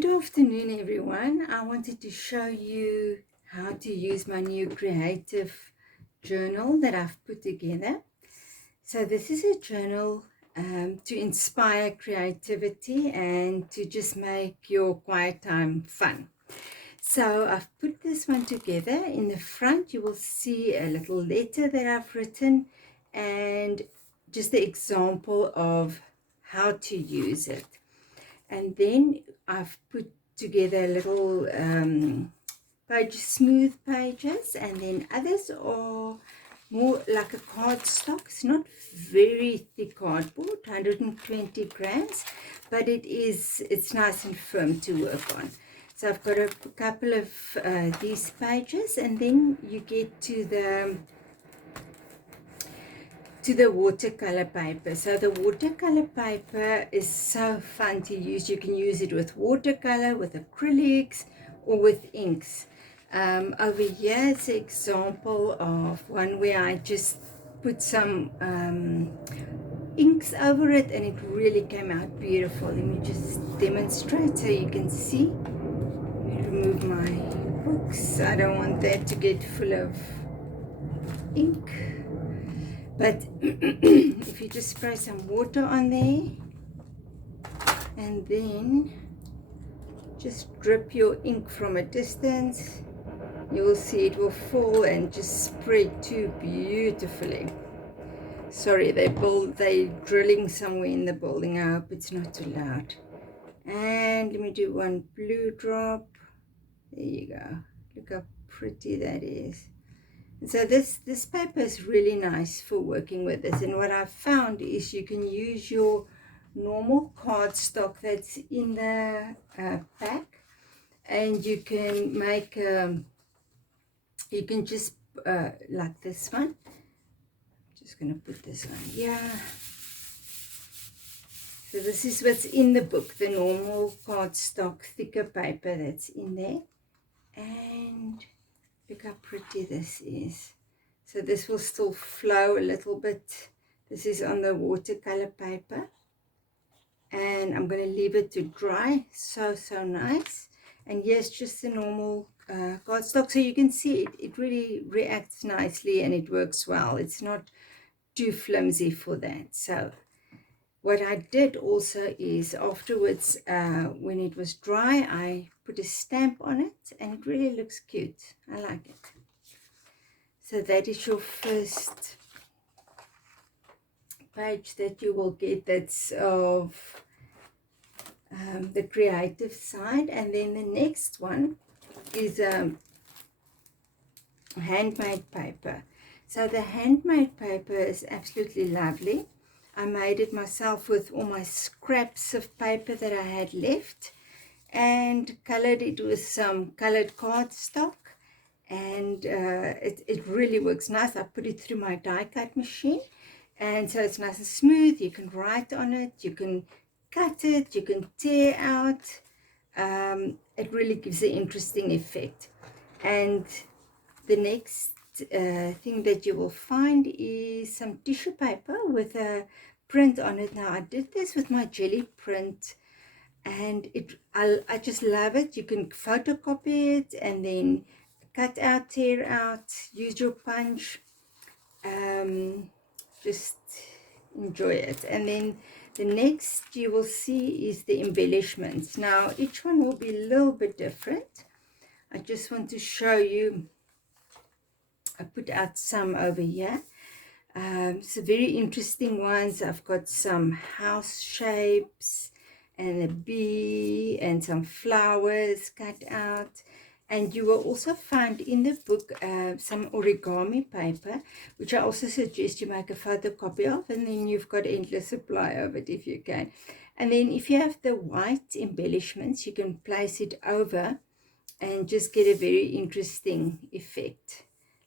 Good afternoon, everyone. I wanted to show you how to use my new creative journal that I've put together. So this is a journal to inspire creativity and to just make your quiet time fun. So I've put this one together. In the front, you will see a little letter that I've written and just the example of how to use it. And then I've put together little smooth pages, and then others are more like a cardstock. It's not very thick cardboard, 120 grams, but it's nice and firm to work on. So I've got a couple of these pages, and then you get to the watercolor paper. So the watercolor paper is so fun to use. You can use it with watercolor, with acrylics, or with inks. Over here it's an example of one where I just put some inks over it, and it really came out beautiful. Let me just demonstrate so you can see. Let me remove my books. I don't want that to get full of ink. But if you just spray some water on there and then just drip your ink from a distance, you will see it will fall and just spread too beautifully. Sorry, they're drilling somewhere in the building. I hope it's not too loud. And let me do one blue drop. There you go. Look how pretty that is. So this paper is really nice for working with this, and what I've found is you can use your normal cardstock that's in the pack, and you can make you can just like this one. I'm just going to put this one here. So this is what's in the book, the normal cardstock thicker paper that's in there, and look how pretty this is. So this will still flow a little bit. This is on the watercolor paper, and I'm going to leave it to dry. So nice. And yes, just the normal cardstock. So you can see it really reacts nicely and it works well. It's not too flimsy for that. So what I did also is afterwards, when it was dry, I put a stamp on it, and it really looks cute. I like it. So that is your first page that you will get, that's of the creative side. And then the next one is handmade paper. So the handmade paper is absolutely lovely. I made it myself with all my scraps of paper that I had left, and colored it with some colored cardstock, and it really works nice. I put it through my die cut machine, and so it's nice and smooth. You can write on it, you can cut it, you can tear out. It really gives an interesting effect. And the next thing that you will find is some tissue paper with a print on it. Now I did this with my jelly print, and I just love it. You can photocopy it and then cut out, tear out, use your punch, just enjoy it. And then the next you will see is the embellishments. Now each one will be a little bit different. I just want to show you. I put out some over here. So very interesting ones. I've got some house shapes and a bee and some flowers cut out. And you will also find in the book some origami paper, which I also suggest you make a photocopy of, and then you've got endless supply of it if you can. And then if you have the white embellishments, you can place it over and just get a very interesting effect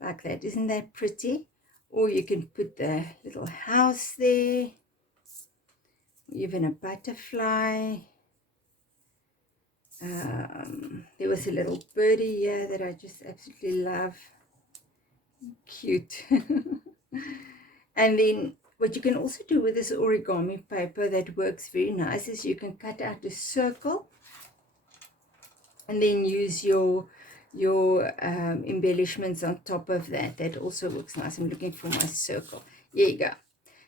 like that. Isn't that pretty? Or you can put the little house there, even a butterfly. There was a little birdie here that I just absolutely love. Cute. And then what you can also do with this origami paper that works very nice is you can cut out a circle and then use your embellishments on top of that. That also looks nice. I'm looking for my circle. Here you go.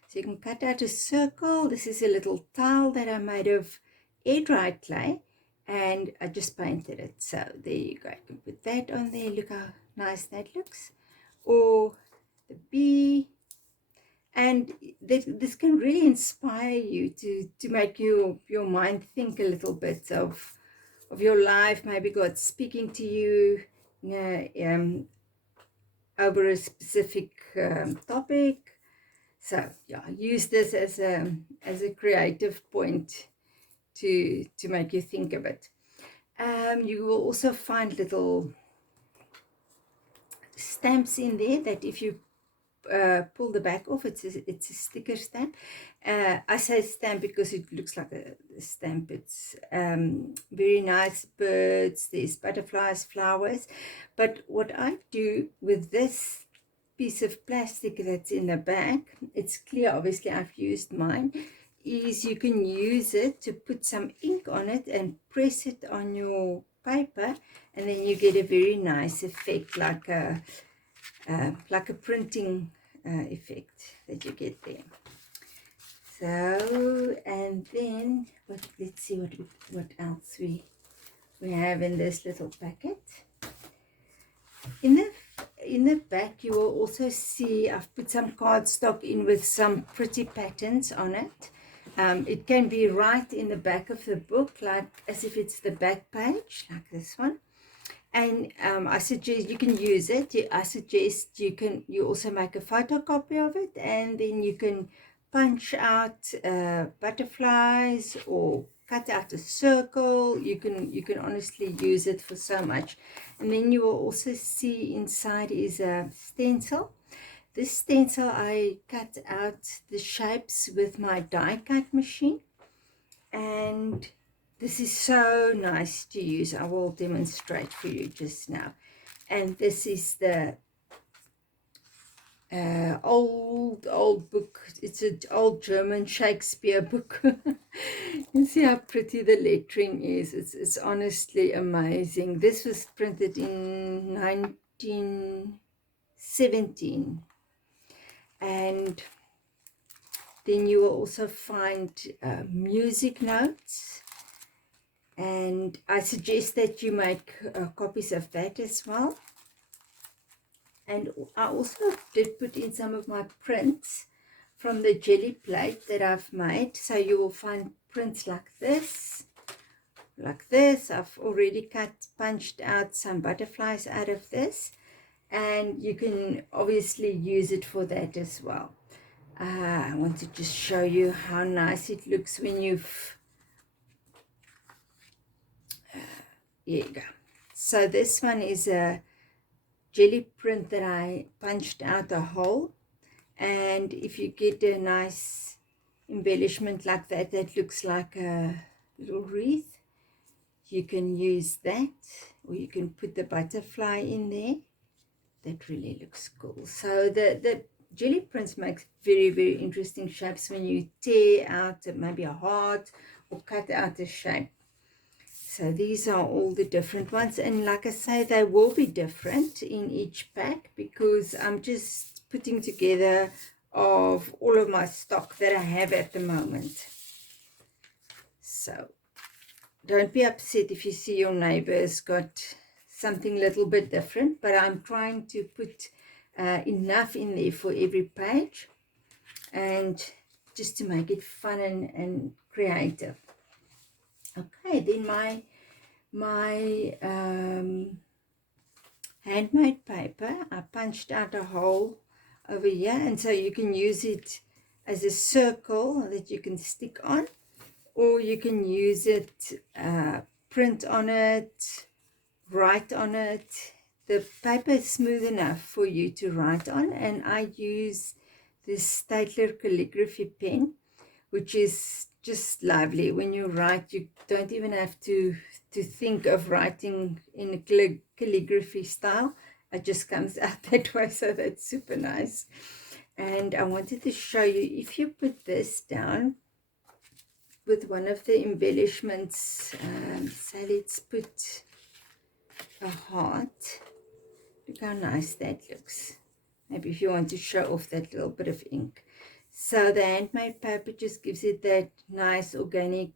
So you can cut out a circle. This is a little tile that I made of air-dried clay, and I just painted it. So there you go. You can put that on there. Look how nice that looks. Or the bee. And this can really inspire you to make your mind think a little bit of your life. Maybe God's speaking to you, over a specific topic. So yeah, use this as a creative point to make you think of it. You will also find little stamps in there that if you pull the back off, it's a sticker stamp. I say stamp because it looks like a stamp. It's very nice birds, there's butterflies, flowers. But what I do with this piece of plastic that's in the back, it's clear, obviously I've used mine, is you can use it to put some ink on it and press it on your paper, and then you get a very nice effect, like a printing effect that you get there. So, and then let's see what else we have in this little packet. In the back, you will also see I've put some cardstock in with some pretty patterns on it. It can be right in the back of the book, like as if it's the back page, like this one. And I suggest you can use it. I suggest you also make a photocopy of it, and then you can punch out butterflies or cut out a circle. You can honestly use it for so much. And then you will also see inside is a stencil. This stencil I cut out the shapes with my die cut machine, and this is so nice to use. I will demonstrate for you just now. And this is the old book. It's an old German Shakespeare book. You see how pretty the lettering is. It's honestly amazing. This was printed in 1917. And then you will also find music notes. And I suggest that you make copies of that as well. And I also did put in some of my prints from the jelly plate that I've made. So you will find prints like this. Like this. I've already punched out some butterflies out of this. And you can obviously use it for that as well. I want to just show you how nice it looks when you've... Here you go. So this one is a jelly print that I punched out a hole, and if you get a nice embellishment like that that looks like a little wreath, you can use that, or you can put the butterfly in there. That really looks cool. So the jelly prints makes very, very interesting shapes when you tear out maybe a heart or cut out a shape. So these are all the different ones, and like I say, they will be different in each pack because I'm just putting together of all of my stock that I have at the moment. So don't be upset if you see your neighbor's got something a little bit different, but I'm trying to put enough in there for every page, and just to make it fun and creative. Okay, then my handmade paper, I punched out a hole over here, and so you can use it as a circle that you can stick on, or you can use it, print on it, write on it. The paper is smooth enough for you to write on, and I use this Staedtler calligraphy pen, which is just lovely. When you write, you don't even have to think of writing in a calligraphy style. It just comes out that way, so that's super nice. And I wanted to show you, if you put this down with one of the embellishments, so let's put a heart. Look how nice that looks. Maybe if you want to show off that little bit of ink. So the handmade paper just gives it that nice organic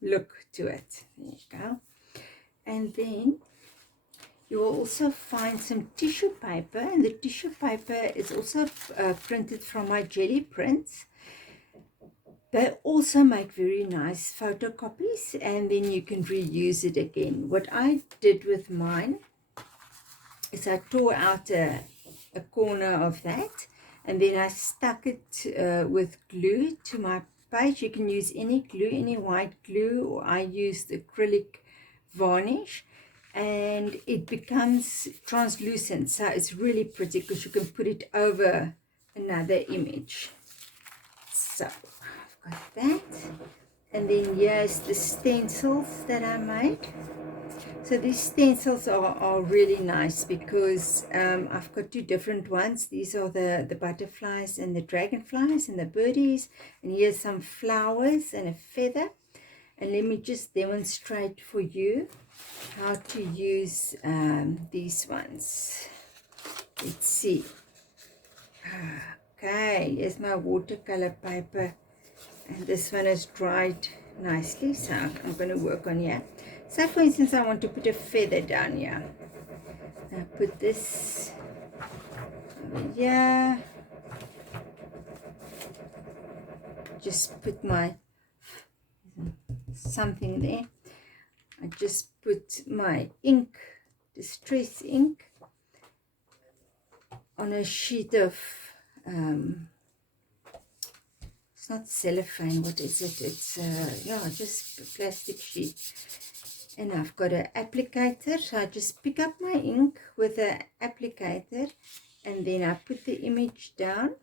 look to it. There you go. And then you will also find some tissue paper, and the tissue paper is also printed from my Jelly Prints. They also make very nice photocopies, and then you can reuse it again. What I did with mine is I tore out a corner of that, and then I stuck it with glue to my page. You can use any glue, any white glue, or I used acrylic varnish, and it becomes translucent, so it's really pretty because you can put it over another image. So I've got that, and then here's the stencils that I made. So these stencils are really nice because I've got two different ones. These are the butterflies and the dragonflies and the birdies, and here's some flowers and a feather. And let me just demonstrate for you how to use these ones. Let's see. Okay, here's my watercolor paper, and this one is dried nicely, so I'm going to work on here. So for instance, I want to put a feather down here. I put this over here. Just put my something there. I just put my ink, distress ink, on a sheet of it's not cellophane, what is it? It's yeah, just a plastic sheet. And I've got an applicator, so I just pick up my ink with an applicator, and then I put the image down,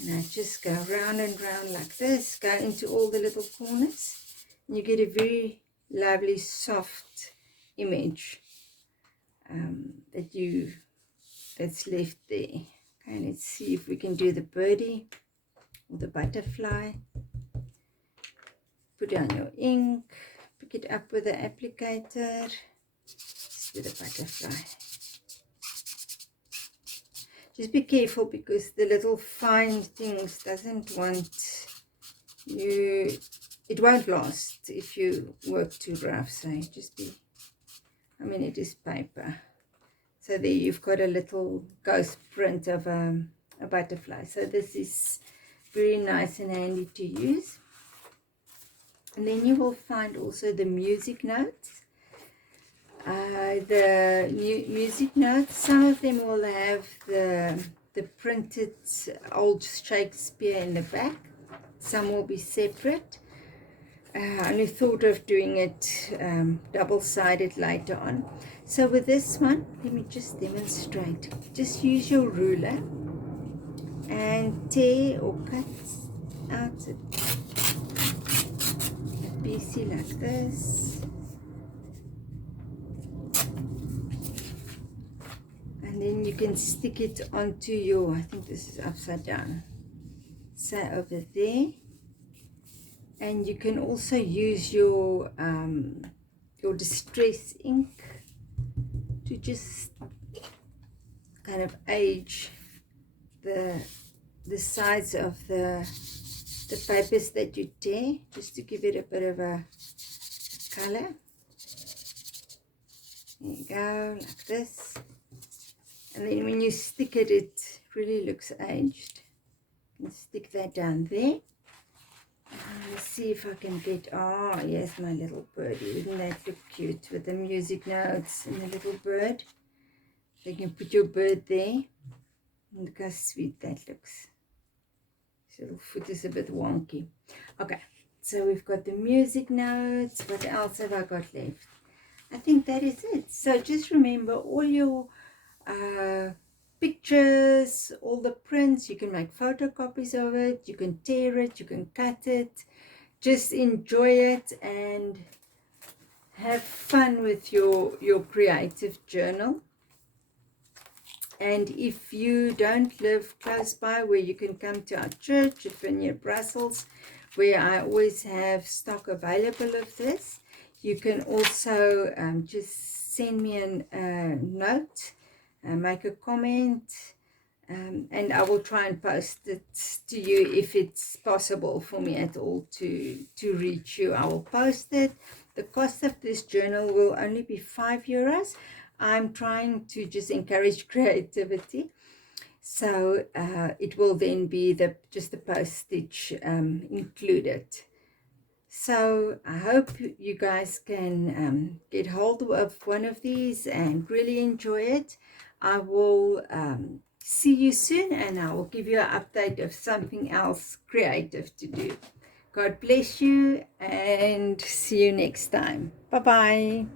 and I just go round and round like this, go into all the little corners, and you get a very lovely soft image that's left there. Okay, let's see if we can do the birdie or the butterfly. Put down your ink, pick it up with the applicator. Let's do the butterfly. Just be careful because the little fine things doesn't want you, it won't last if you work too rough. So just be, I mean, it is paper. So there you've got a little ghost print of a butterfly. So this is very nice and handy to use. And then you will find also the music notes. The music notes, some of them will have the printed old Shakespeare in the back. Some will be separate. I only thought of doing it double-sided later on. So with this one, let me just demonstrate. Just use your ruler and tear or cut out a piece like this. And then you can stick it onto your, I think this is upside down, so over there. And you can also use your distress ink to just kind of age the sides of the papers that you tear, just to give it a bit of a color. There you go, like this. And then when you stick it, it really looks aged. You can stick that down there. Let's see if I can get, oh, here's my little birdie. Wouldn't that look cute with the music notes and the little bird? So you can put your bird there. And look how sweet that looks. His little foot is a bit wonky. Okay, so we've got the music notes. What else have I got left? I think that is it. So just remember all your pictures, all the prints, you can make photocopies of it, you can tear it, you can cut it. Just enjoy it and have fun with your creative journal. And if you don't live close by where you can come to our church, if you're near Brussels, where I always have stock available of this, You can also just send me a note, make a comment, and I will try and post it to you if it's possible for me at all to reach you. I will post it. The cost of this journal will only be €5. I'm trying to just encourage creativity. So it will then be just the postage included. So I hope you guys can get hold of one of these and really enjoy it. I will see you soon, and I will give you an update of something else creative to do. God bless you, and see you next time. Bye-bye.